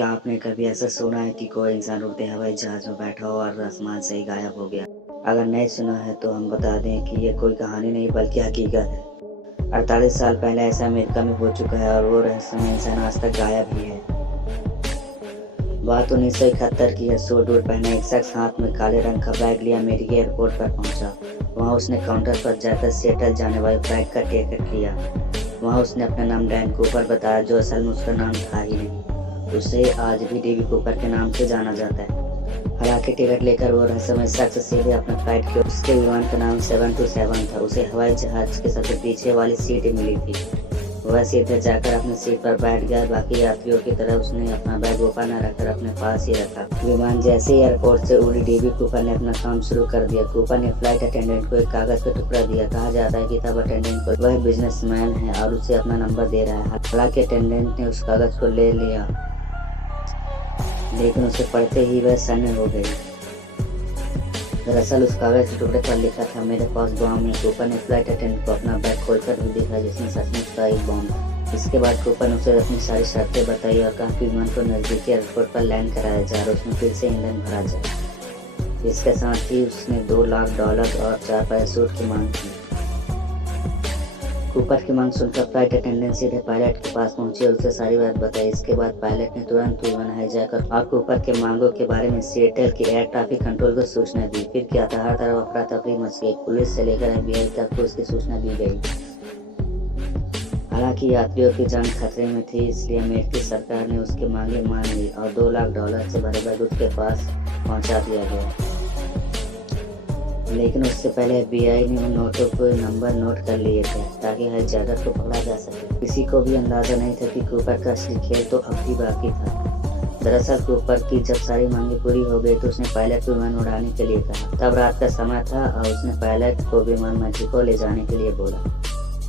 क्या आपने कभी ऐसा सुना है कि कोई इंसान उड़ते हवाई जहाज में बैठा हो और आसमान से ही गायब हो गया? अगर नहीं सुना है तो हम बता दें कि ये कोई कहानी नहीं बल्कि हकीकत है। 48 साल पहले ऐसा अमेरिका में हो चुका है और वो रहस्यमय इंसान आज तक गायब ही है। बात 1971 की है। सूट वूट पहने एक शख्स हाथ में काले रंग का बैग लिया अमेरिकी एयरपोर्ट पर पहुंचा। वहां उसने काउंटर पर जाकर सिएटल जाने वाली फ्लाइट का टिकट लिया। वहां उसने अपना नाम डैन कूपर बताया, जो असल में उसका नाम था ही नहीं। उसे आज भी डीबी कूपर के नाम से जाना जाता है। हालांकि टिकट लेकर वो रहस्यमय शख्स सीधे अपने फ्लाइट के उसके विमान का नाम 727 था। उसे हवाई जहाज के सबसे पीछे वाली सीट मिली थी। वह सीधे जाकर अपनी सीट पर बैठ गया। बाकी यात्रियों की तरह उसने अपना बैग ऊपर न रखकर अपने पास ही रखा। विमान जैसे ही एयरपोर्ट से उड़ी, डीबी कूपर ने अपना काम शुरू कर दिया। कूपर ने फ्लाइट अटेंडेंट को एक कागज का टुकड़ा दिया। कहा जाता है कि तब अटेंडेंट को वह बिजनेसमैन है और उसे अपना नंबर दे रहा है। हालांकि अटेंडेंट ने उस कागज को ले लिया, लेकिन उसे पढ़ते ही वह सन्न हो गई। दरअसल उस कागज के टुकड़े पर लिखा था, मेरे पास बॉम्ब है। कूपर ने फ्लाइट अटेंडेंट को अपना बैग खोलकर भी दिखा, जिसमें सचमुच था एक बॉम्ब। इसके बाद कूपर ने उसे अपनी सारी शर्तें बताई और कहा कि विमान को नजदीकी एयरपोर्ट पर लैंड कराया जाए और उसमें फिर से ईंधन भरा जाए। इसके साथ ही उसने $2 लाख और 4 पैराशूट की मांग की। कूपर की मांग सुनकर फ्लाइट अटेंडेंट सीधे पायलट के पास पहुंची और उसे सारी बात बताई। इसके बाद पायलट ने तुरंत विमान हाईजैक और कूपर के मांगों के बारे में सिएटल के एयर ट्रैफिक कंट्रोल को सूचना दी। फिर क्या था, हर तरफ अफरा तफरी मच गई। पुलिस से लेकर FBI तक को उसकी सूचना दी गई। हालांकि यात्रियों की जान खतरे में थी, इसलिए अमेरिकी सरकार ने उसकी मांगे मान ली और $2 लाख से भरे बैग उसके पास पहुंचा दिया गया। लेकिन उससे पहले FBI ने उन नोटों को नंबर नोट कर लिए थे ताकि हाईजैकर को पकड़ा जा सके। किसी को भी अंदाजा नहीं था कि कूपर का असली खेल तो अब भी बाकी था। दरअसल कूपर की जब सारी मांगे पूरी हो गई तो उसने पायलट को विमान उड़ाने के लिए कहा। तब रात का समय था और उसने पायलट को विमान मैक्सिको ले जाने के लिए बोला।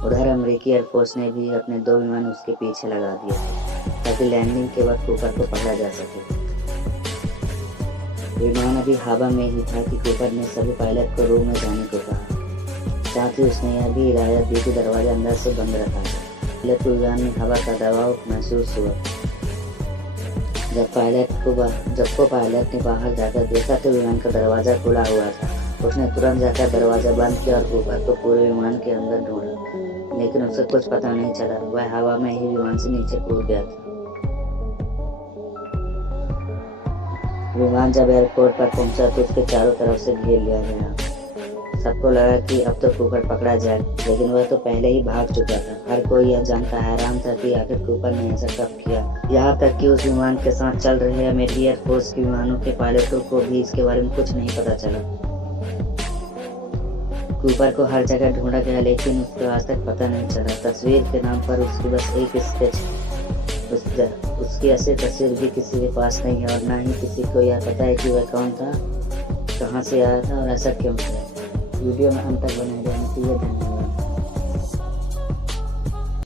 उधर अमेरिकी एयरफोर्स ने भी अपने 2 विमान उसके पीछे लगा दिए थे ताकि लैंडिंग के बाद कूपर को पकड़ा जा सके। विमान अभी हवा में ही था कि कूपर ने सभी पायलट को रूम में जाने को कहा। साथ ही उसने यह भी हिदायत दी कि दरवाजा अंदर से बंद रखा जाए। पायलट को विमान में हवा का दबाव महसूस हुआ। जब पायलट ने बाहर जाकर देखा तो विमान का दरवाजा खुला हुआ था। उसने तुरंत जाकर दरवाजा बंद किया और कूपर को पूरे विमान के अंदर ढूंढा, लेकिन उसे कुछ पता नहीं चला। वह हवा में ही विमान से नीचे कूद गया था। विमान जब एयरपोर्ट पर पहुंचा तो उसके चारों तरफ से घेर लिया गया। सबको लगा कि अब तो कूपर पकड़ा जाए, लेकिन वह तो पहले ही भाग चुका था। हर कोई यह जानकर हैरान था कि आखिर कूपर ने ऐसा कब किया। यहाँ तक कि उस विमान के साथ चल रहे अमेरिकी एयरफोर्स के विमानों के पायलटों को भी इसके बारे में कुछ नहीं पता चला। कूपर को हर जगह ढूंढा गया, लेकिन उसको आज तक पता नहीं चला। तस्वीर के नाम पर उसकी बस एक स्केच, उसकी असली तस्वीर भी किसी के पास नहीं है और ना ही किसी को यह पता है कि वह कौन था, कहाँ से आया था और ऐसा क्यों किया। वीडियो में अंत तक बने रहने के लिए धन्यवाद।